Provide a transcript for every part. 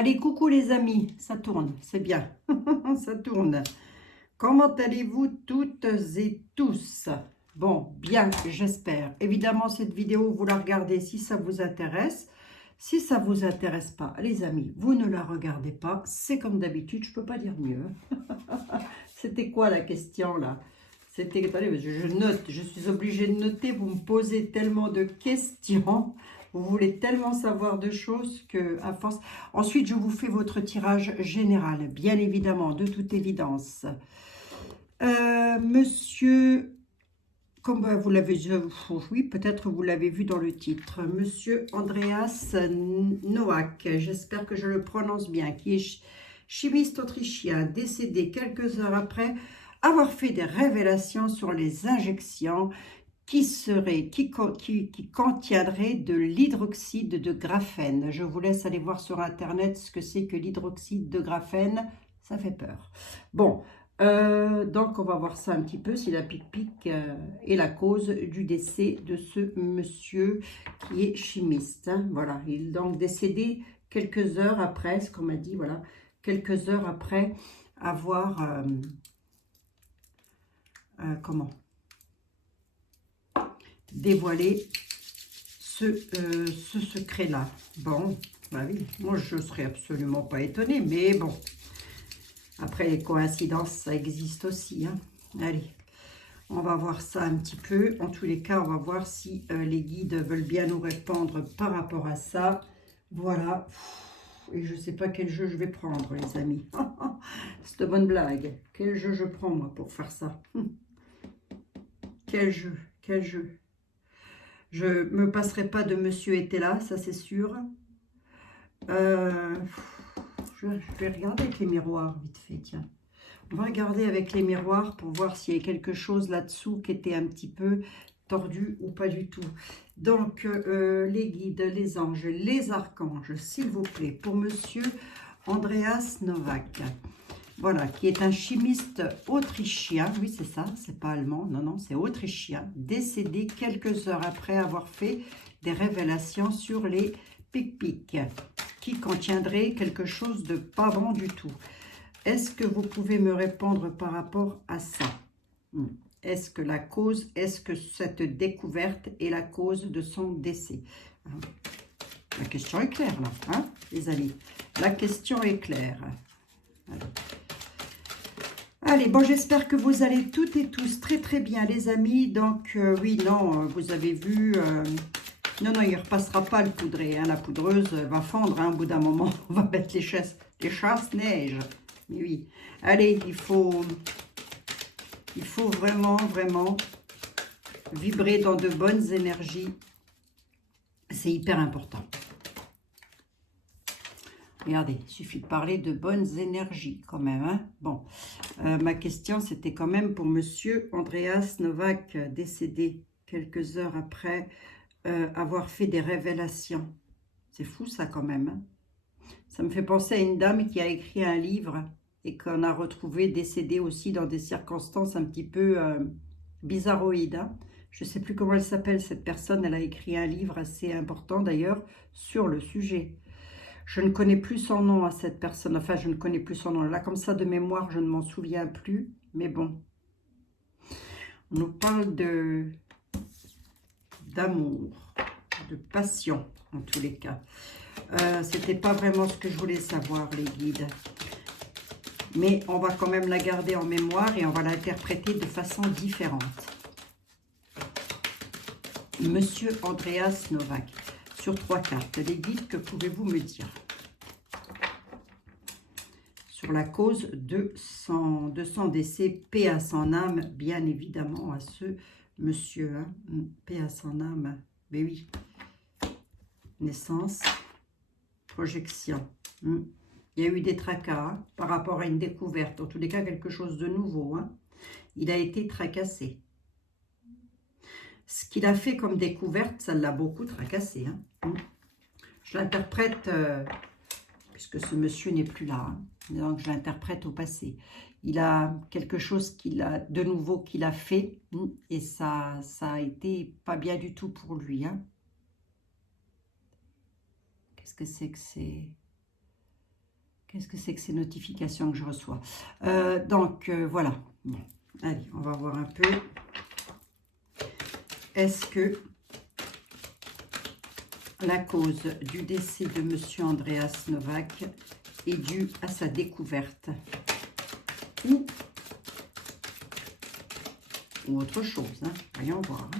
Allez, coucou les amis, ça tourne, c'est bien, ça tourne. Comment allez-vous toutes et tous? Bon, bien, j'espère. Évidemment, cette vidéo, vous la regardez si ça vous intéresse. Si ça ne vous intéresse pas, les amis, vous ne la regardez pas. C'est comme d'habitude, je ne peux pas dire mieux. C'était quoi la question là? C'était, attendez, je note, je suis obligée de noter, vous me posez tellement de questions. Vous voulez tellement savoir de choses que, à force... Ensuite, je vous fais votre tirage général, bien évidemment, de toute évidence. Monsieur, comme vous l'avez vu, oui, peut-être vous l'avez vu dans le titre, Monsieur Andreas Noack, j'espère que je le prononce bien, qui est chimiste autrichien, décédé quelques heures après avoir fait des révélations sur les injections qui contiendrait de l'hydroxyde de graphène. Je vous laisse aller voir sur internet ce que c'est que l'hydroxyde de graphène, ça fait peur. Bon, donc on va voir ça un petit peu, si la pic-pic est la cause du décès de ce monsieur qui est chimiste. Hein. Voilà, il est donc décédé quelques heures après, ce qu'on m'a dit, voilà, quelques heures après avoir, comment dévoiler ce secret-là. Bon, bah oui, moi je ne serais absolument pas étonnée, mais bon, après les coïncidences, ça existe aussi. Hein. Allez, on va voir ça un petit peu. En tous les cas, on va voir si les guides veulent bien nous répondre par rapport à ça. Voilà. Et je ne sais pas quel jeu je vais prendre, les amis. C'est une bonne blague. Quel jeu je prends, moi, pour faire ça? Quel jeu? Quel jeu? Je ne me passerai pas de Monsieur était là, ça c'est sûr. Je vais regarder avec les miroirs, vite fait, tiens. On va regarder avec les miroirs pour voir s'il y a quelque chose là-dessous qui était un petit peu tordu ou pas du tout. Donc, les guides, les anges, les archanges, s'il vous plaît, pour Monsieur Andreas Noack. Voilà, qui est un chimiste autrichien, oui c'est ça, c'est pas allemand, non, non, c'est autrichien, décédé quelques heures après avoir fait des révélations sur les pic-pics, qui contiendraient quelque chose de pas bon du tout. Est-ce que vous pouvez me répondre par rapport à ça? Est-ce que la cause, est-ce que cette découverte est la cause de son décès? La question est claire là, hein, les amis. La question est claire. Voilà. Allez, bon, j'espère que vous allez toutes et tous très très bien, les amis. Donc, oui, non, vous avez vu... non, non, il ne repassera pas le poudré. Hein, la poudreuse va fondre hein, au bout d'un moment. On va mettre les chasse-neige. Mais oui. Allez, il faut vraiment, vraiment vibrer dans de bonnes énergies. C'est hyper important. Regardez, il suffit de parler de bonnes énergies quand même. Hein. Bon, ma question, c'était quand même pour Monsieur Andreas Noack, décédé quelques heures après avoir fait des révélations. C'est fou ça quand même. Hein. Ça me fait penser à une dame qui a écrit un livre et qu'on a retrouvé décédée aussi dans des circonstances un petit peu bizarroïdes. Hein. Je ne sais plus comment elle s'appelle cette personne. Elle a écrit un livre assez important d'ailleurs sur le sujet. Je ne connais plus son nom à cette personne. Enfin, je ne connais plus son nom. Là, comme ça, de mémoire, je ne m'en souviens plus. Mais bon. On nous parle d'amour, de passion, en tous les cas. C'était pas vraiment ce que je voulais savoir, les guides. Mais on va quand même la garder en mémoire et on va l'interpréter de façon différente. Monsieur Andreas Noack. Sur 3 cartes. Les guides, que pouvez-vous me dire sur la cause de son décès? Paix à son âme, bien évidemment, à ce monsieur. Hein. Paix à son âme. Mais oui. Naissance. Projection. Il y a eu des tracas hein, par rapport à une découverte. En tous les cas, quelque chose de nouveau. Hein. Il a été tracassé. Ce qu'il a fait comme découverte, ça l'a beaucoup tracassé. Hein. Je l'interprète, puisque ce monsieur n'est plus là, hein, donc je l'interprète au passé. Il a quelque chose de nouveau qu'il a fait, et ça a été pas bien du tout pour lui. Hein. Qu'est-ce que c'est que c'est? Qu'est-ce que c'est que ces notifications que je reçois? Voilà. Bon, allez, on va voir un peu. Est-ce que la cause du décès de Monsieur Andreas Novak est due à sa découverte ou autre chose, hein? Voyons voir.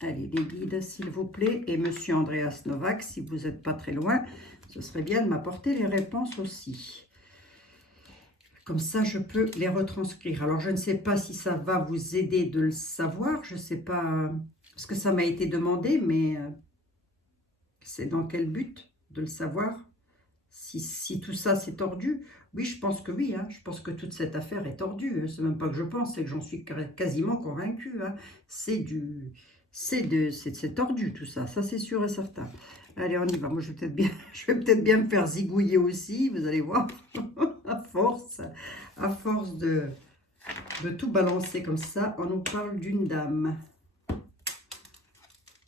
Allez, les guides, s'il vous plaît. Et Monsieur Andreas Novak, si vous n'êtes pas très loin, ce serait bien de m'apporter les réponses aussi. Comme ça, je peux les retranscrire. Alors, je ne sais pas si ça va vous aider de le savoir. Je ne sais pas, parce que ça m'a été demandé, mais c'est dans quel but de le savoir? Si tout ça, c'est tordu? Oui, je pense que oui. Hein. Je pense que toute cette affaire est tordue. C'est même pas que je pense, c'est que j'en suis quasiment convaincue. Hein. C'est tordu tout ça. Ça, c'est sûr et certain. Allez, on y va. Moi, je vais peut-être bien me faire zigouiller aussi. Vous allez voir. à force de tout balancer comme ça, on nous parle d'une dame.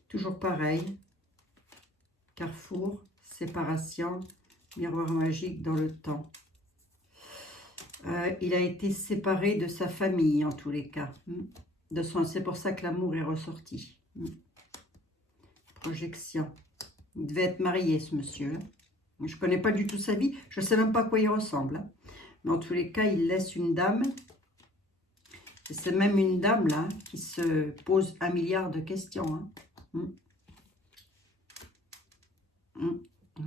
Toujours pareil. Carrefour, séparation, miroir magique dans le temps. Il a été séparé de sa famille en tous les cas. C'est pour ça que l'amour est ressorti. Projection. Il devait être marié ce monsieur. Je ne connais pas du tout sa vie. Je ne sais même pas à quoi il ressemble. Hein. Mais en tous les cas, il laisse une dame. C'est même une dame là qui se pose 1 milliard de questions. Hein.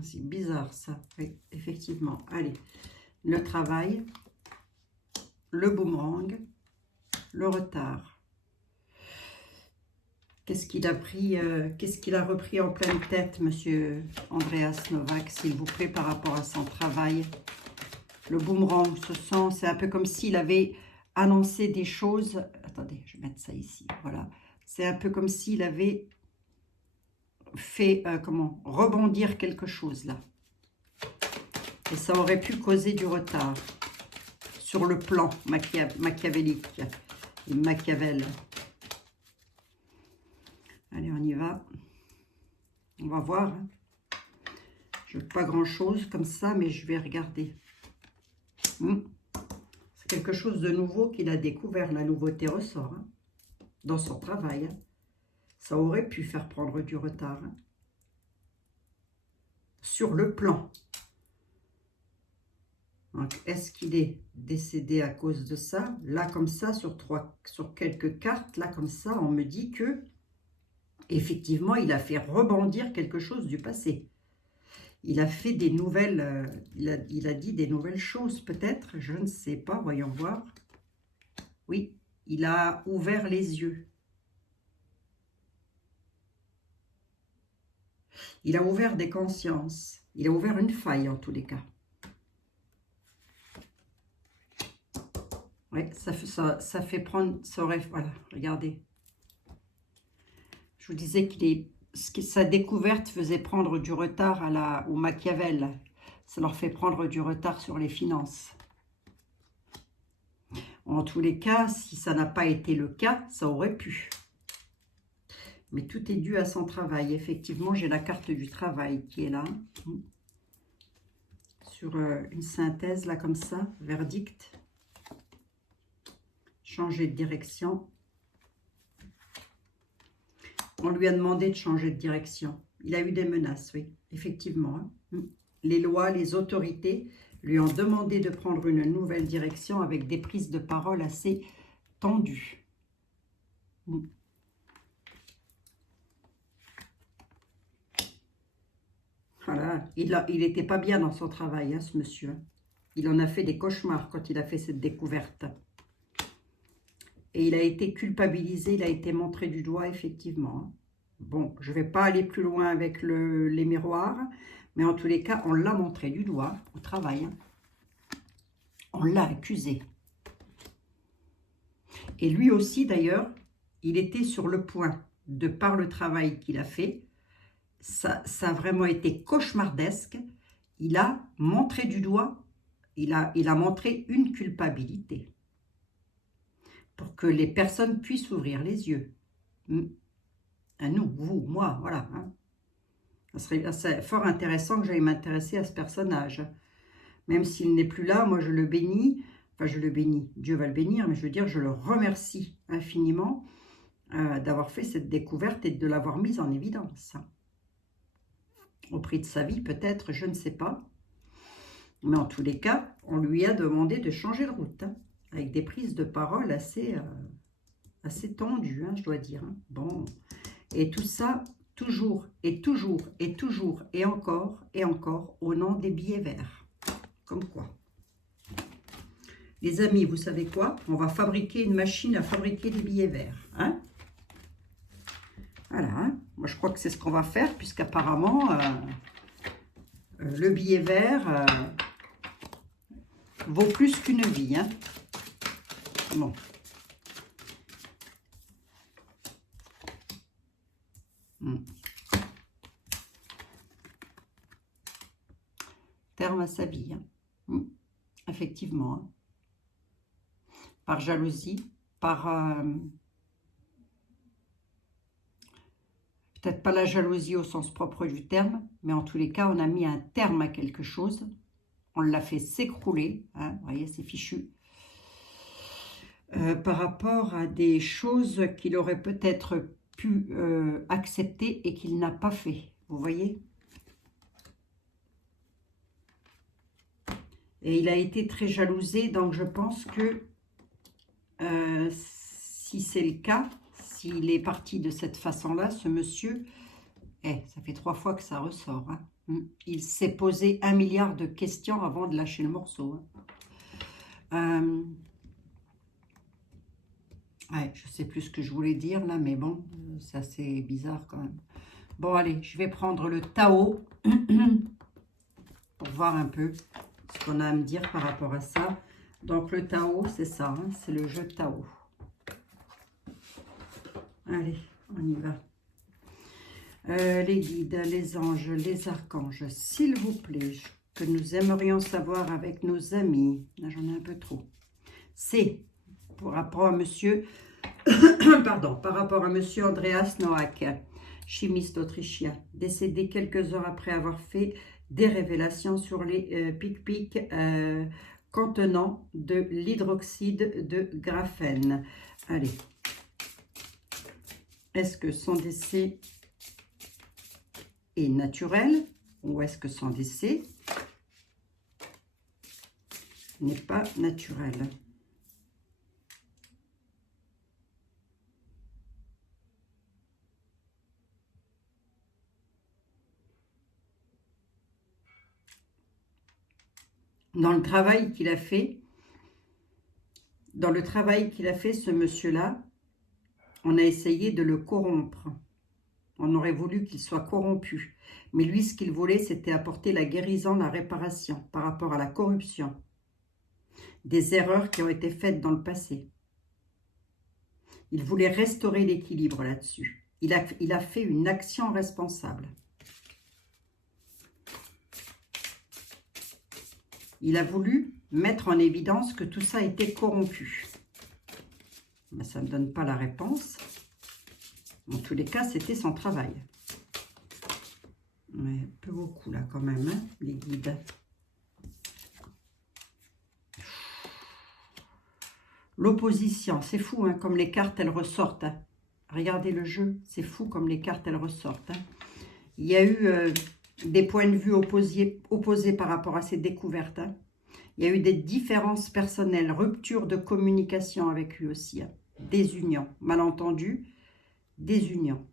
C'est bizarre ça. Oui, effectivement. Allez, le travail, le boomerang, le retard. Qu'est-ce qu'il a pris, qu'est-ce qu'il a repris en pleine tête, Monsieur Andreas Novak, s'il vous plaît, par rapport à son travail? Le boomerang, c'est un peu comme s'il avait annoncé des choses. Attendez, je vais mettre ça ici. Voilà. C'est un peu comme s'il avait fait, rebondir quelque chose là. Et ça aurait pu causer du retard sur le plan machiavélique et Machiavel. Allez, on y va. On va voir. Hein. Je veux pas grand-chose comme ça, mais je vais regarder. C'est quelque chose de nouveau qu'il a découvert. La nouveauté ressort hein, dans son travail. Hein. Ça aurait pu faire prendre du retard. Hein. Sur le plan. Est-ce qu'il est décédé à cause de ça? Là, comme ça, sur quelques cartes, là, comme ça, on me dit que effectivement, il a fait rebondir quelque chose du passé. Il a fait des nouvelles, il a dit des nouvelles choses peut-être, je ne sais pas, voyons voir. Oui, il a ouvert les yeux. Il a ouvert des consciences. Il a ouvert une faille en tous les cas. Oui, ça fait prendre, voilà, regardez. Je vous disais sa découverte faisait prendre du retard au Machiavel. Ça leur fait prendre du retard sur les finances. En tous les cas, si ça n'a pas été le cas, ça aurait pu. Mais tout est dû à son travail. Effectivement, j'ai la carte du travail qui est là. Sur une synthèse, là, comme ça, verdict. Changer de direction. On lui a demandé de changer de direction. Il a eu des menaces, oui, effectivement. Hein. Les lois, les autorités lui ont demandé de prendre une nouvelle direction avec des prises de parole assez tendues. Voilà, il n'était pas bien dans son travail, hein, ce monsieur. Il en a fait des cauchemars quand il a fait cette découverte. Et il a été culpabilisé, il a été montré du doigt, effectivement. Bon, je ne vais pas aller plus loin avec les miroirs, mais en tous les cas, on l'a montré du doigt au travail. On l'a accusé. Et lui aussi, d'ailleurs, il était sur le point, de par le travail qu'il a fait, ça a vraiment été cauchemardesque. Il a montré du doigt, il a montré une culpabilité pour que les personnes puissent ouvrir les yeux. À nous, vous, moi, voilà. Hein. Ça serait fort intéressant que j'aille m'intéresser à ce personnage. Même s'il n'est plus là, moi je le bénis. Enfin, je le bénis. Dieu va le bénir, mais je veux dire, je le remercie infiniment d'avoir fait cette découverte et de l'avoir mise en évidence. Au prix de sa vie, peut-être, je ne sais pas. Mais en tous les cas, on lui a demandé de changer de route, hein, avec des prises de parole assez tendues, hein, je dois dire. Hein. Bon, et tout ça, toujours, et toujours, et toujours, et encore, au nom des billets verts. Comme quoi. Les amis, vous savez quoi? On va fabriquer une machine à fabriquer des billets verts. Hein? Voilà, hein? Moi je crois que c'est ce qu'on va faire, puisqu'apparemment, le billet vert vaut plus qu'une vie. Hein? Bon. Terme à sa vie. Hein? Effectivement. Hein? Par jalousie, par... peut-être pas la jalousie au sens propre du terme, mais en tous les cas, on a mis un terme à quelque chose. On l'a fait s'écrouler. Hein, vous voyez, c'est fichu. Par rapport à des choses qu'il aurait peut-être pu accepter et qu'il n'a pas fait. Vous voyez? Et il a été très jalousé, donc je pense que si c'est le cas, s'il est parti de cette façon-là, ce monsieur, ça fait 3 fois que ça ressort. Hein. Il s'est posé 1 milliard de questions avant de lâcher le morceau. Hein. Ouais, je sais plus ce que je voulais dire là, mais bon, c'est assez bizarre quand même. Bon, allez, je vais prendre le Tao pour voir un peu ce qu'on a à me dire par rapport à ça. Donc, le Tao, c'est ça, hein, c'est le jeu Tao. Allez, on y va. Les guides, les anges, les archanges, s'il vous plaît, que nous aimerions savoir avec nos amis. Là, j'en ai un peu trop. C'est par rapport à monsieur, pardon, par rapport à monsieur Andreas Noack, chimiste autrichien, décédé quelques heures après avoir fait des révélations sur les pic-pic contenant de l'hydroxyde de graphène. Allez. Est-ce que son décès est naturel ou est-ce que son décès n'est pas naturel? Dans le travail qu'il a fait, ce monsieur-là, on a essayé de le corrompre. On aurait voulu qu'il soit corrompu. Mais lui, ce qu'il voulait, c'était apporter la guérison, la réparation par rapport à la corruption. Des erreurs qui ont été faites dans le passé. Il voulait restaurer l'équilibre là-dessus. Il a fait une action responsable. Il a voulu mettre en évidence que tout ça était corrompu. Mais ça ne donne pas la réponse. En tous les cas, c'était son travail. Mais un peu beaucoup là quand même, hein, les guides. L'opposition, c'est fou, hein, comme les cartes, elles ressortent. Hein. Regardez le jeu, c'est fou comme les cartes, elles ressortent. Hein. Il y a eu des points de vue opposés par rapport à ces découvertes. Hein. Il y a eu des différences personnelles, rupture de communication avec lui aussi. Hein. Désunion, malentendus, désunion.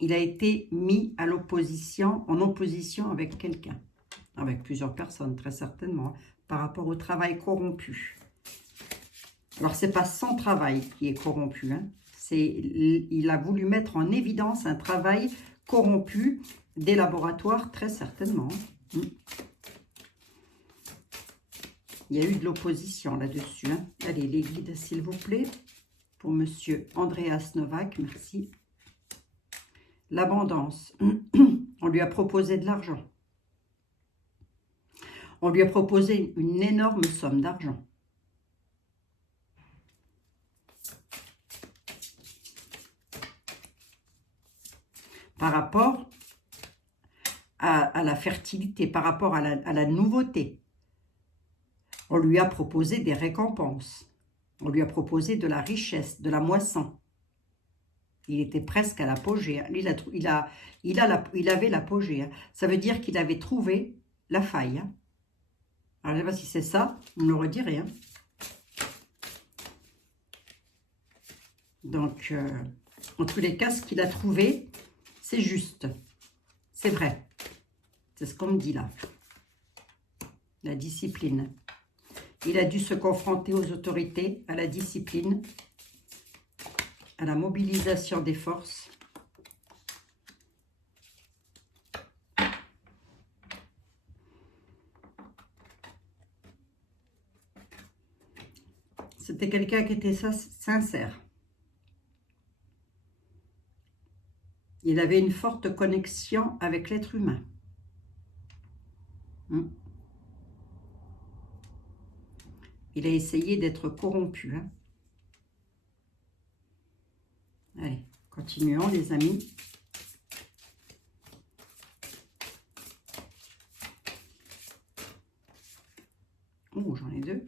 Il a été mis à l'opposition, en opposition avec quelqu'un, avec plusieurs personnes très certainement, par rapport au travail corrompu. Alors, ce n'est pas son travail qui est corrompu. Hein. Il a voulu mettre en évidence un travail corrompu des laboratoires, très certainement. Il y a eu de l'opposition là-dessus. Hein. Allez, les guides, s'il vous plaît, pour monsieur Andreas Noack, merci. L'abondance. On lui a proposé de l'argent. On lui a proposé une énorme somme d'argent. Par rapport à la fertilité, par rapport à la nouveauté. On lui a proposé des récompenses. On lui a proposé de la richesse, de la moisson. Il était presque à l'apogée. Il avait l'apogée. Hein. Ça veut dire qu'il avait trouvé la faille. Hein. Alors, je ne sais pas si c'est ça, on ne le redirait. Hein. Donc, en tous les cas, ce qu'il a trouvé, c'est juste. C'est vrai. C'est ce qu'on me dit là. La discipline. Il a dû se confronter aux autorités, à la discipline, à la mobilisation des forces. C'était quelqu'un qui était sincère. Il avait une forte connexion avec l'être humain. Il a essayé d'être corrompu. Hein. Allez, continuons les amis. Oh, j'en ai deux.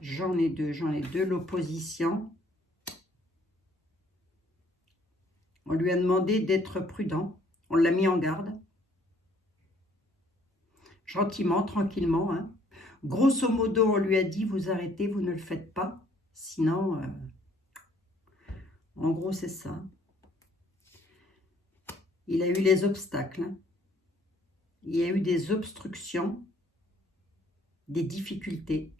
J'en ai deux. L'opposition. On lui a demandé d'être prudent. On l'a mis en garde. Gentiment, tranquillement. Hein. Grosso modo, on lui a dit, vous arrêtez, vous ne le faites pas. Sinon, en gros, c'est ça. Il a eu les obstacles. Hein. Il y a eu des obstructions, des difficultés,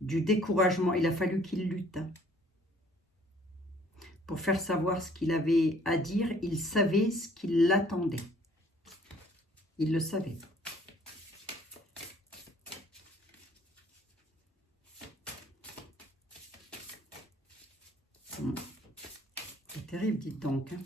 du découragement. Il a fallu qu'il lutte. Hein. Pour faire savoir ce qu'il avait à dire, il savait ce qui l'attendait. Il le savait. C'est terrible, dites donc. Hein.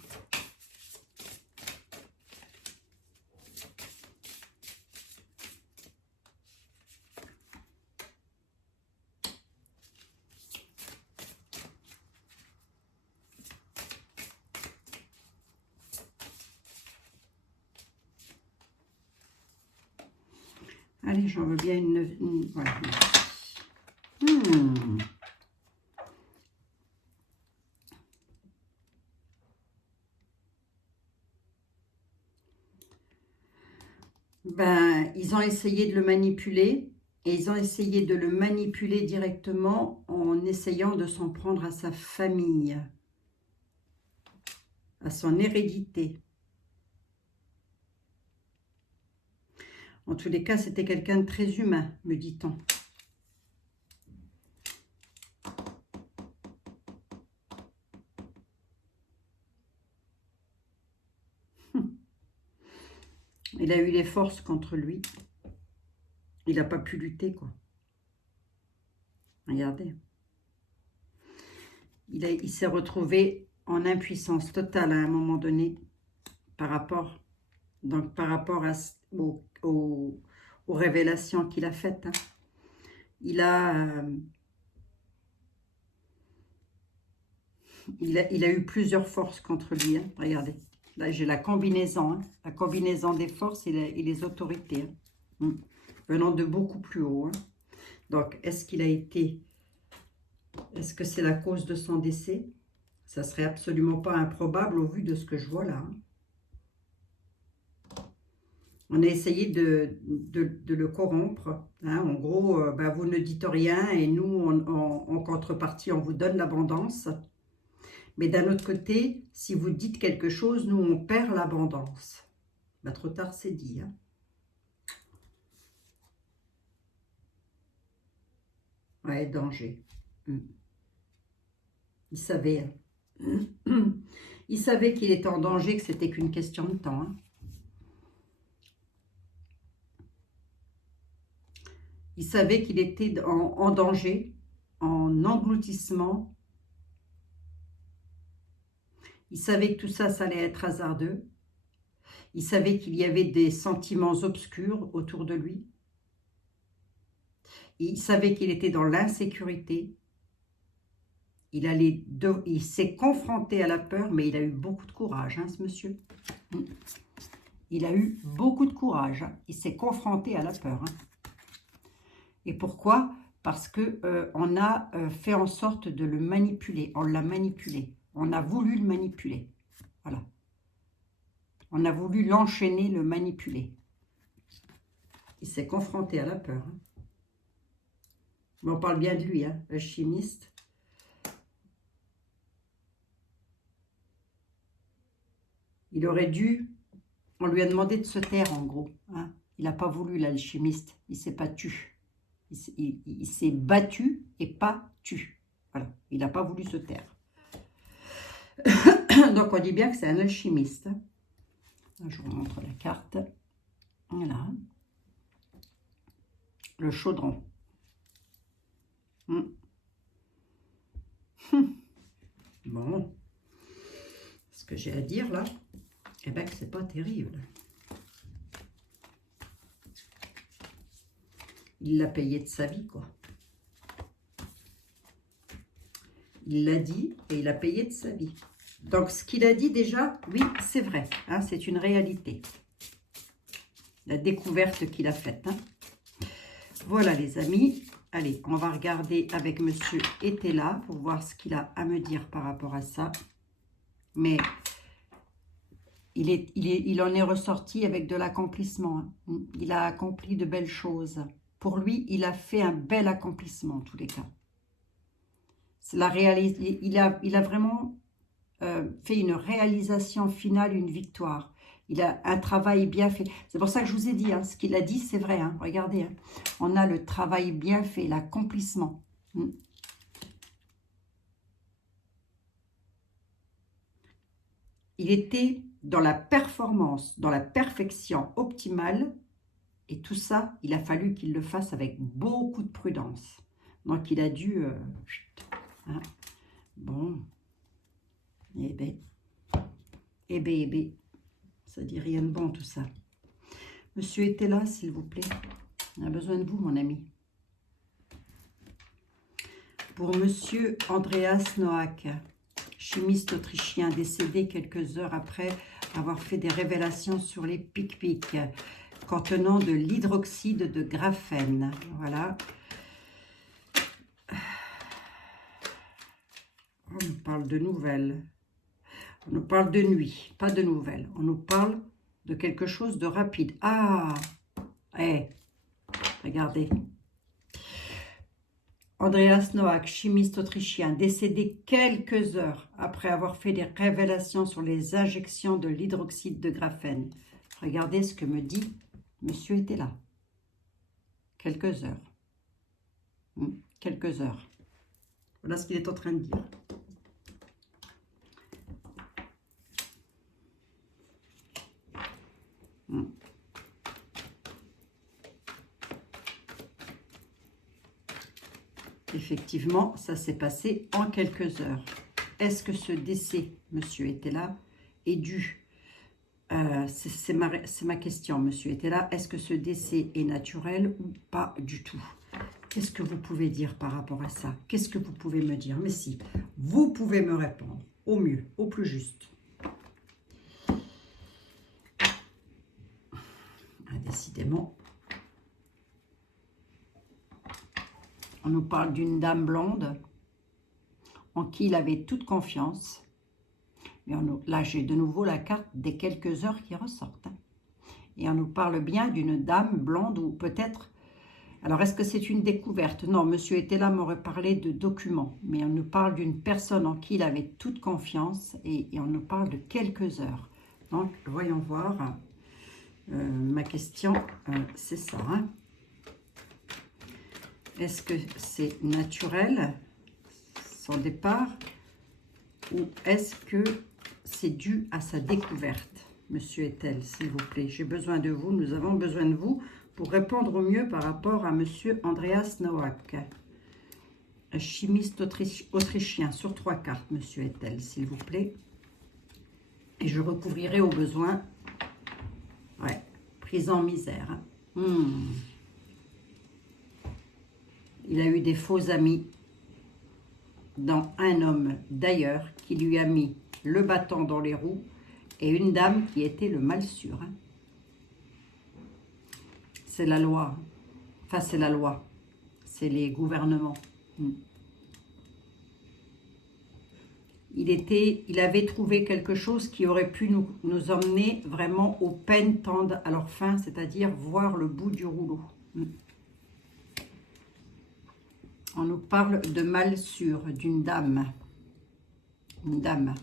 Allez, j'en veux bien une voilà. Ben, ils ont essayé de le manipuler et ils ont essayé de le manipuler directement en essayant de s'en prendre à sa famille, à son hérédité. En tous les cas, c'était quelqu'un de très humain, me dit-on. Il a eu les forces contre lui. Il n'a pas pu lutter, quoi. Regardez. Il s'est retrouvé en impuissance totale à un moment donné par rapport aux révélations qu'il a faites. Hein. Il a eu plusieurs forces contre lui. Hein. Regardez. Là, j'ai la combinaison. Hein. La combinaison des forces et les autorités. Hein. Venant de beaucoup plus haut. Hein. Donc, est-ce que c'est la cause de son décès? Ça serait absolument pas improbable au vu de ce que je vois là. Hein. On a essayé de le corrompre. Hein. En gros, vous ne dites rien et nous, en contrepartie, on vous donne l'abondance. Mais d'un autre côté, si vous dites quelque chose, nous, on perd l'abondance. Trop tard, c'est dit. Hein. Ouais, danger. Il savait. Hein. Il savait qu'il était en danger, que c'était qu'une question de temps. Hein. Il savait qu'il était en danger, en engloutissement. Il savait que tout ça, ça allait être hasardeux. Il savait qu'il y avait des sentiments obscurs autour de lui. Il savait qu'il était dans l'insécurité. il s'est confronté à la peur, mais il a eu beaucoup de courage, hein, ce monsieur. Il a eu beaucoup de courage. Hein. Il s'est confronté à la peur. Hein. Et pourquoi? Parce que on a fait en sorte de le manipuler. On l'a manipulé. On a voulu le manipuler. Voilà. On a voulu l'enchaîner, le manipuler. Il s'est confronté à la peur. Hein. Mais on parle bien de lui, hein, le chimiste. Il aurait dû... On lui a demandé de se taire, en gros. Hein. Il n'a pas voulu, l'alchimiste. Il ne s'est pas tu. Il s'est battu et pas tu. Voilà. Il n'a pas voulu se taire. Donc, on dit bien que c'est un alchimiste. Je vous montre la carte. Voilà. Le chaudron. Bon. Ce que j'ai à dire, là, eh bien, que c'est pas terrible. Il l'a payé de sa vie, quoi. Il l'a dit et il a payé de sa vie. Donc, ce qu'il a dit déjà, oui, c'est vrai. Hein, c'est une réalité. La découverte qu'il a faite. Hein. Voilà, les amis. Allez, on va regarder avec Monsieur Etela pour voir ce qu'il a à me dire par rapport à ça. Mais il en est ressorti avec de l'accomplissement. Hein. Il a accompli de belles choses. Pour lui, il a fait un bel accomplissement, en tous les cas. Il a vraiment fait une réalisation finale, une victoire. Il a un travail bien fait. C'est pour ça que je vous ai dit, hein, ce qu'il a dit, c'est vrai. Hein, regardez, hein, on a le travail bien fait, l'accomplissement. Il était dans la performance, dans la perfection optimale. Et tout ça, il a fallu qu'il le fasse avec beaucoup de prudence. Donc, il a dû... hein, bon. Eh ben. Ça dit rien de bon, tout ça. Monsieur était là, s'il vous plaît. On a besoin de vous, mon ami. Pour Monsieur Andreas Noack, chimiste autrichien, décédé quelques heures après avoir fait des révélations sur les pic-pics contenant de l'hydroxyde de graphène. Voilà. On nous parle de nouvelles. On nous parle de nuit, pas de nouvelles. On nous parle de quelque chose de rapide. Ah, regardez. Andreas Noack, chimiste autrichien, décédé quelques heures après avoir fait des révélations sur les injections de l'hydroxyde de graphène. Regardez ce que me dit Monsieur était là. Quelques heures. Quelques heures. Voilà ce qu'il est en train de dire. Effectivement, ça s'est passé en quelques heures. Est-ce que ce décès, monsieur était là, est dû c'est ma question, monsieur était là. Est-ce que ce décès est naturel ou pas du tout? Qu'est-ce que vous pouvez dire par rapport à ça? Qu'est-ce que vous pouvez me dire? Mais si, vous pouvez me répondre au mieux, au plus juste. Décidément. On nous parle d'une dame blonde en qui il avait toute confiance. Mais là, j'ai de nouveau la carte des quelques heures qui ressortent. Et on nous parle bien d'une dame blonde ou peut-être... Alors, est-ce que c'est une découverte? Non, monsieur était là, m'aurait parlé de documents. Mais on nous parle d'une personne en qui il avait toute confiance et on nous parle de quelques heures. Donc, voyons voir. Ma question, c'est ça. Hein. Est-ce que c'est naturel, son départ, ou est-ce que c'est dû à sa découverte? Monsieur Etel, s'il vous plaît, j'ai besoin de vous, nous avons besoin de vous pour répondre au mieux par rapport à monsieur Andreas Noack. Un chimiste autrichien sur 3 cartes, monsieur Etel, s'il vous plaît. Et je recouvrirai au besoin. Ouais, prise en misère. Hein. Il a eu des faux amis. dans un homme d'ailleurs qui lui a mis le bâton dans les roues et une dame qui était le mal sûr. Hein. C'est la loi. Enfin, c'est la loi. C'est les gouvernements. Il avait trouvé quelque chose qui aurait pu nous emmener vraiment aux peines tendent à leur fin, c'est-à-dire voir le bout du rouleau. On nous parle de mal sûr, d'une dame. Une dame.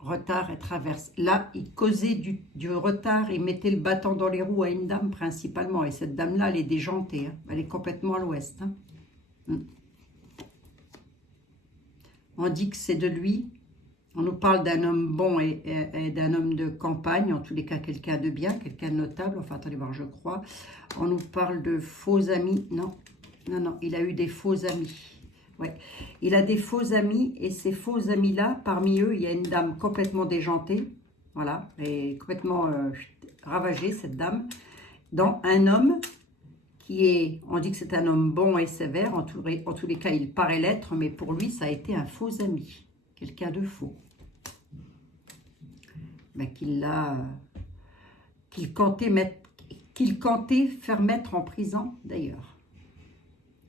Retard et traverse. Là, il causait du retard, il mettait le bâton dans les roues à une dame principalement. Et cette dame-là, elle est déjantée. Hein. Elle est complètement à l'ouest. Hein. On dit que c'est de lui. On nous parle d'un homme bon et d'un homme de campagne. En tous les cas, quelqu'un de bien, quelqu'un de notable. Enfin, attendez voir, je crois. On nous parle de faux amis. Non, non, non, il a eu des faux amis. Ouais. Il a des faux amis et ces faux amis-là, parmi eux, il y a une dame complètement déjantée, voilà, et complètement ravagée, cette dame, dans un homme qui est, on dit que c'est un homme bon et sévère, en tous les cas, il paraît l'être, mais pour lui, ça a été un faux ami, quelqu'un de faux, ben, qu'il comptait faire mettre en prison, d'ailleurs.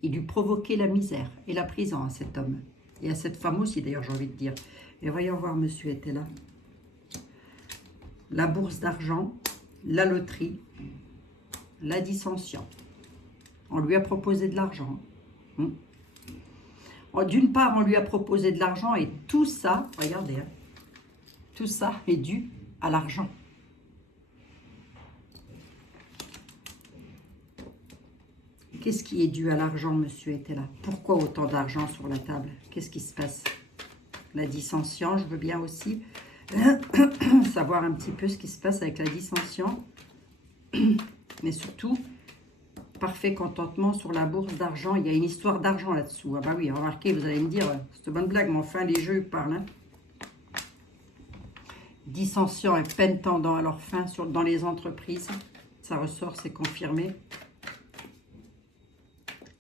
Il lui provoquait la misère et la prison à cet homme. Et à cette femme aussi, d'ailleurs, j'ai envie de dire. Et voyons voir, monsieur était là. La bourse d'argent, la loterie, la dissension. On lui a proposé de l'argent. D'une part, on lui a proposé de l'argent et tout ça, regardez, hein, tout ça est dû à l'argent. Qu'est-ce qui est dû à l'argent, monsieur était là? Pourquoi autant d'argent sur la table? Qu'est-ce qui se passe? La dissension, je veux bien aussi savoir un petit peu ce qui se passe avec la dissension. Mais surtout, parfait contentement sur la bourse d'argent. Il y a une histoire d'argent là-dessous. Ah bah oui, remarquez, vous allez me dire, c'est une bonne blague, mais enfin, les jeux parlent. Hein. Dissension et peine tendant à leur fin dans les entreprises. Ça ressort, c'est confirmé.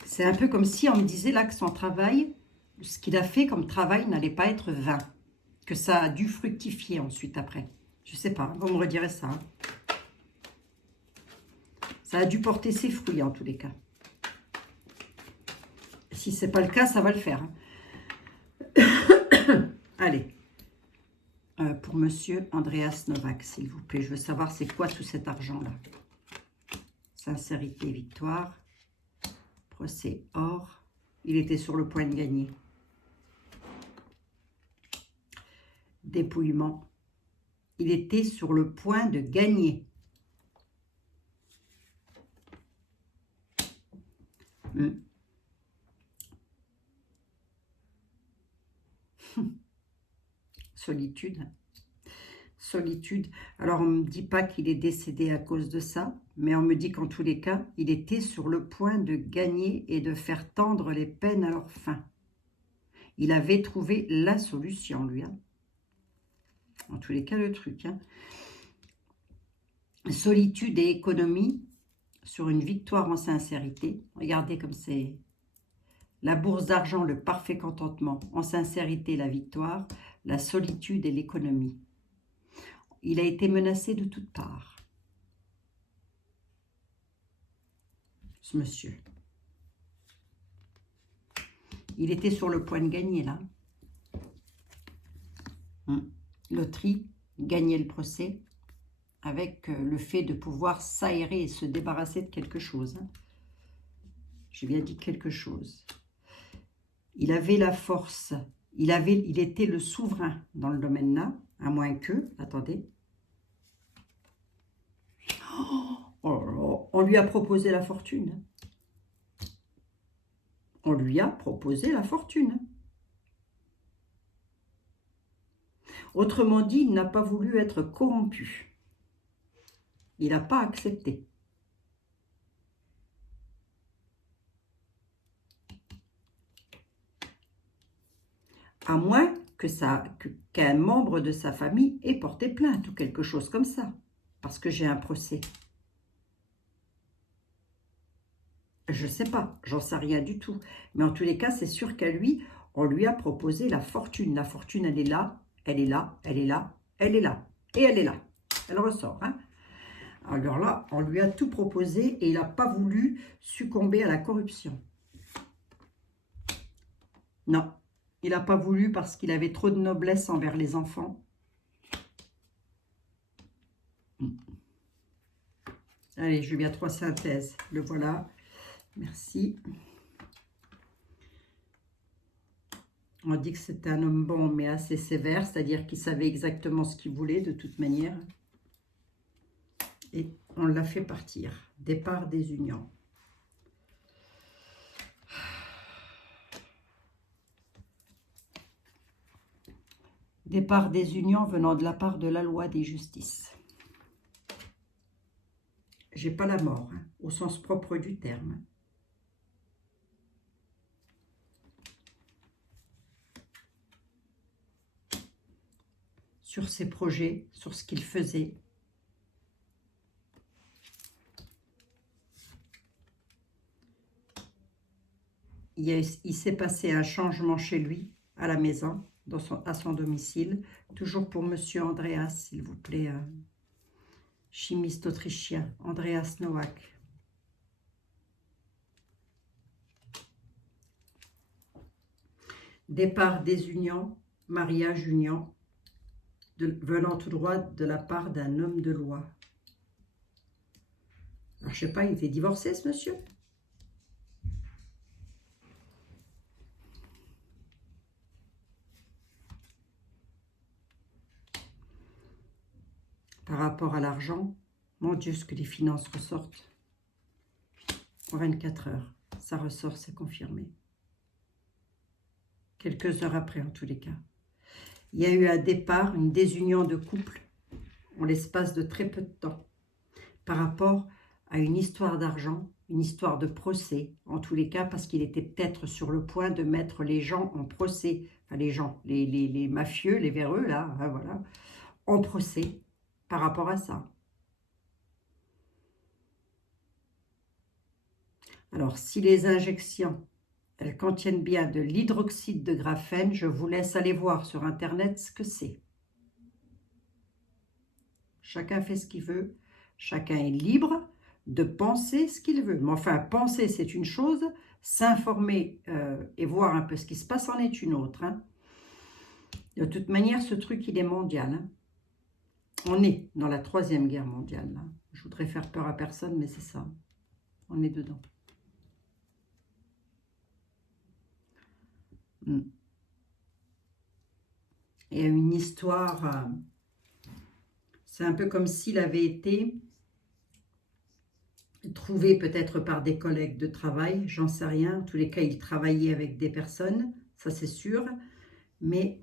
C'est un peu comme si on me disait là que son travail, ce qu'il a fait comme travail n'allait pas être vain. Que ça a dû fructifier ensuite après. Je ne sais pas, vous me redirez ça. Hein. Ça a dû porter ses fruits en tous les cas. Si ce n'est pas le cas, ça va le faire. Hein. Allez. Pour monsieur Andreas Novak, s'il vous plaît. Je veux savoir c'est quoi tout cet argent-là. Sincérité, victoire. Procès or, il était sur le point de gagner. Dépouillement, il était sur le point de gagner. Solitude. Solitude. Alors, on ne me dit pas qu'il est décédé à cause de ça, mais on me dit qu'en tous les cas, il était sur le point de gagner et de faire tendre les peines à leur fin. Il avait trouvé la solution, lui. Hein. En tous les cas, le truc. Hein. Solitude et économie sur une victoire en sincérité. Regardez comme c'est la bourse d'argent, le parfait contentement. En sincérité, la victoire. La solitude et l'économie. Il a été menacé de toutes parts. Ce monsieur. Il était sur le point de gagner, là. Loterie, gagner le procès, avec le fait de pouvoir s'aérer et se débarrasser de quelque chose. Hein. J'ai bien dit quelque chose. Il avait la force. Il était le souverain dans le domaine-là, à moins que, attendez, on lui a proposé la fortune. On lui a proposé la fortune. Autrement dit, il n'a pas voulu être corrompu. Il n'a pas accepté. À moins qu'un membre de sa famille ait porté plainte ou quelque chose comme ça. Parce que j'ai un procès. Je ne sais pas, j'en sais rien du tout. Mais en tous les cas, c'est sûr qu'à lui, on lui a proposé la fortune. La fortune, elle est là, elle est là, elle est là, elle est là, et elle est là. Elle ressort, hein. Alors là, on lui a tout proposé et il n'a pas voulu succomber à la corruption. Non, il n'a pas voulu parce qu'il avait trop de noblesse envers les enfants. Allez, je viens 3 synthèses. Le voilà. Merci. On dit que c'était un homme bon, mais assez sévère, c'est-à-dire qu'il savait exactement ce qu'il voulait de toute manière. Et on l'a fait partir. Départ des unions. Départ des unions venant de la part de la loi des justices. J'ai pas la mort, hein, au sens propre du terme. Sur ses projets, sur ce qu'il faisait. Il s'est passé un changement chez lui, à la maison, à son domicile. Toujours pour Monsieur Andreas, s'il vous plaît. Chimiste autrichien, Andreas Nowak. Départ des unions, mariage, union, venant tout droit de la part d'un homme de loi. Alors, je sais pas, il était divorcé, ce monsieur? Par rapport à l'argent, mon Dieu, ce que les finances ressortent. En 24 heures, ça ressort, c'est confirmé. Quelques heures après, en tous les cas. Il y a eu un départ, une désunion de couple, en l'espace de très peu de temps, par rapport à une histoire d'argent, une histoire de procès, en tous les cas, parce qu'il était peut-être sur le point de mettre les gens en procès, enfin les gens, les mafieux, les véreux, là, hein, voilà, en procès, par rapport à ça. Alors, si les injections, elles contiennent bien de l'hydroxyde de graphène, je vous laisse aller voir sur Internet ce que c'est. Chacun fait ce qu'il veut, chacun est libre de penser ce qu'il veut. Mais enfin, penser, c'est une chose, s'informer et voir un peu ce qui se passe en est une autre. Hein. De toute manière, ce truc, il est mondial. Hein. On est dans la 3e guerre mondiale. Là. Je voudrais faire peur à personne, mais c'est ça. On est dedans. Il y a une histoire, c'est un peu comme s'il avait été trouvé peut-être par des collègues de travail, j'en sais rien. En tous les cas, il travaillait avec des personnes, ça c'est sûr. Mais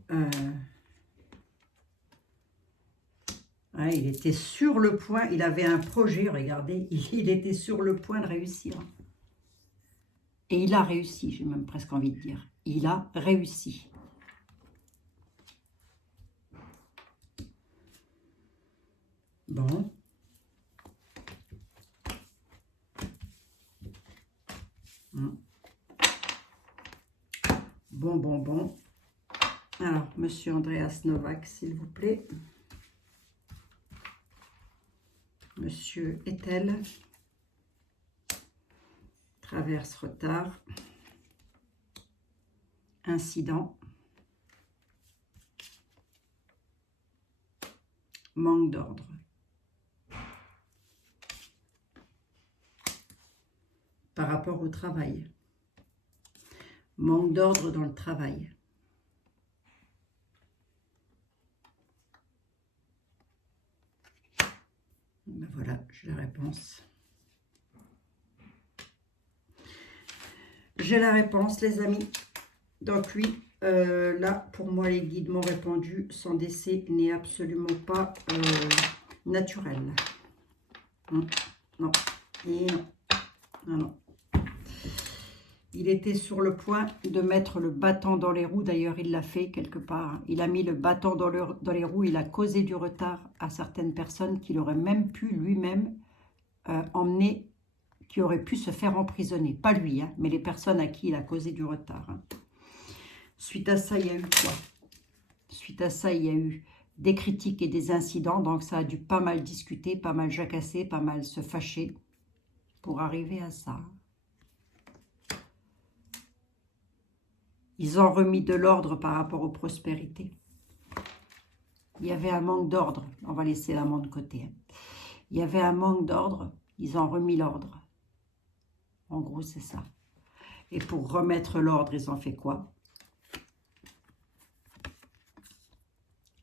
ouais, il était sur le point, il avait un projet, regardez, il était sur le point de réussir. Et il a réussi, j'ai même presque envie de dire. Il a réussi. Bon. Bon. Alors, Monsieur Andreas Nowak, s'il vous plaît. Monsieur Ethel. Traverse retard. Incident. Manque d'ordre. Par rapport au travail. Manque d'ordre dans le travail. Ben voilà, j'ai la réponse. J'ai la réponse, les amis. Donc oui, là, pour moi, les guides m'ont répondu, son décès n'est absolument pas naturel. Non. Et non. Il était sur le point de mettre le bâton dans les roues. D'ailleurs, il l'a fait quelque part. Il a mis le bâton dans les roues. Il a causé du retard à certaines personnes qu'il aurait même pu lui-même emmener qui aurait pu se faire emprisonner. Pas lui, hein, mais les personnes à qui il a causé du retard. Hein. Suite à ça, il y a eu quoi? Suite à ça, il y a eu des critiques et des incidents. Donc, ça a dû pas mal discuter, pas mal jacasser, pas mal se fâcher pour arriver à ça. Ils ont remis de l'ordre par rapport aux prospérités. Il y avait un manque d'ordre. On va laisser l'amant de côté. Hein. Il y avait un manque d'ordre. Ils ont remis l'ordre. En gros, c'est ça. Et pour remettre l'ordre, ils ont fait quoi?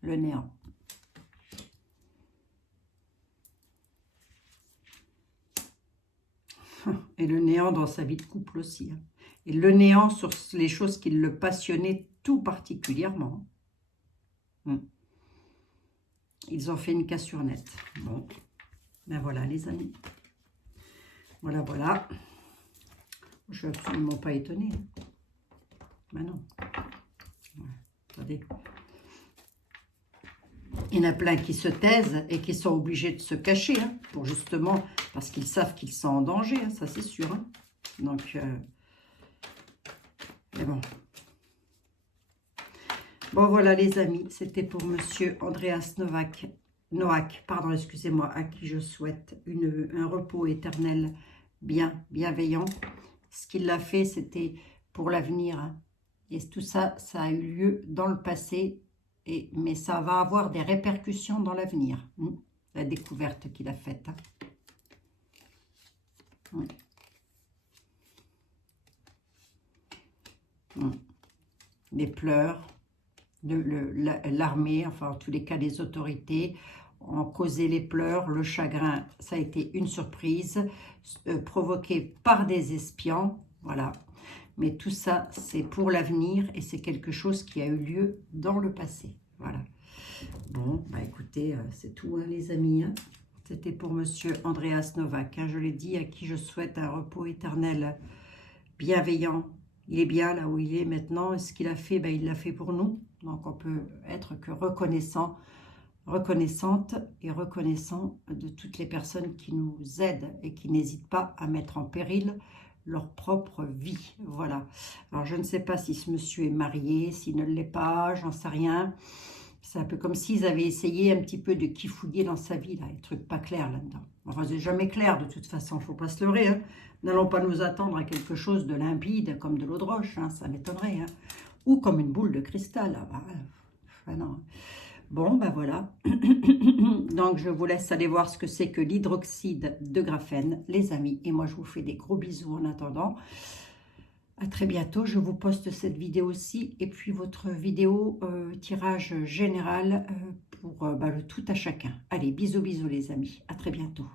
Le néant. Et le néant dans sa vie de couple aussi. Hein. Et le néant sur les choses qui le passionnaient tout particulièrement. Ils ont fait une cassure nette. Bon, ben voilà les amis. Voilà, voilà. Je suis absolument pas étonnée. Ben non. Ouais. Attendez. Il y en a plein qui se taisent et qui sont obligés de se cacher, hein, pour justement, parce qu'ils savent qu'ils sont en danger, hein, ça c'est sûr. Hein. Donc, mais bon. Bon voilà les amis, c'était pour Monsieur Andreas Noack, pardon, excusez-moi, à qui je souhaite un repos éternel bienveillant. Ce qu'il a fait, c'était pour l'avenir. Hein. Et tout ça, ça a eu lieu dans le passé. Mais ça va avoir des répercussions dans l'avenir, la découverte qu'il a faite. Les pleurs, l'armée, enfin en tous les cas les autorités ont causé les pleurs, le chagrin, ça a été une surprise, provoquée par des espions, voilà. Mais tout ça, c'est pour l'avenir et c'est quelque chose qui a eu lieu dans le passé. Voilà. Bon, bah écoutez, c'est tout, hein, les amis. Hein. C'était pour Monsieur Andreas Noack, hein, je l'ai dit, à qui je souhaite un repos éternel bienveillant. Il est bien là où il est maintenant. Et ce qu'il a fait, bah, il l'a fait pour nous. Donc, on peut être que reconnaissante et reconnaissant de toutes les personnes qui nous aident et qui n'hésitent pas à mettre en péril leur propre vie. Voilà. Alors, je ne sais pas si ce monsieur est marié, s'il ne l'est pas, j'en sais rien. C'est un peu comme s'ils avaient essayé un petit peu de kifouiller dans sa vie, là, les trucs pas clairs là-dedans. Enfin, c'est jamais clair de toute façon, il ne faut pas se leurrer. Hein. N'allons pas nous attendre à quelque chose de limpide, comme de l'eau de roche, hein, ça m'étonnerait. Hein. Ou comme une boule de cristal. Ah, bah, enfin, non. Bon, ben voilà. Donc, je vous laisse aller voir ce que c'est que l'hydroxyde de graphène, les amis. Et moi, je vous fais des gros bisous en attendant. À très bientôt. Je vous poste cette vidéo aussi. Et puis, votre vidéo tirage général pour le tout à chacun. Allez, bisous, bisous, les amis. À très bientôt.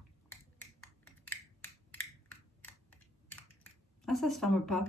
Ah, ça se ferme pas.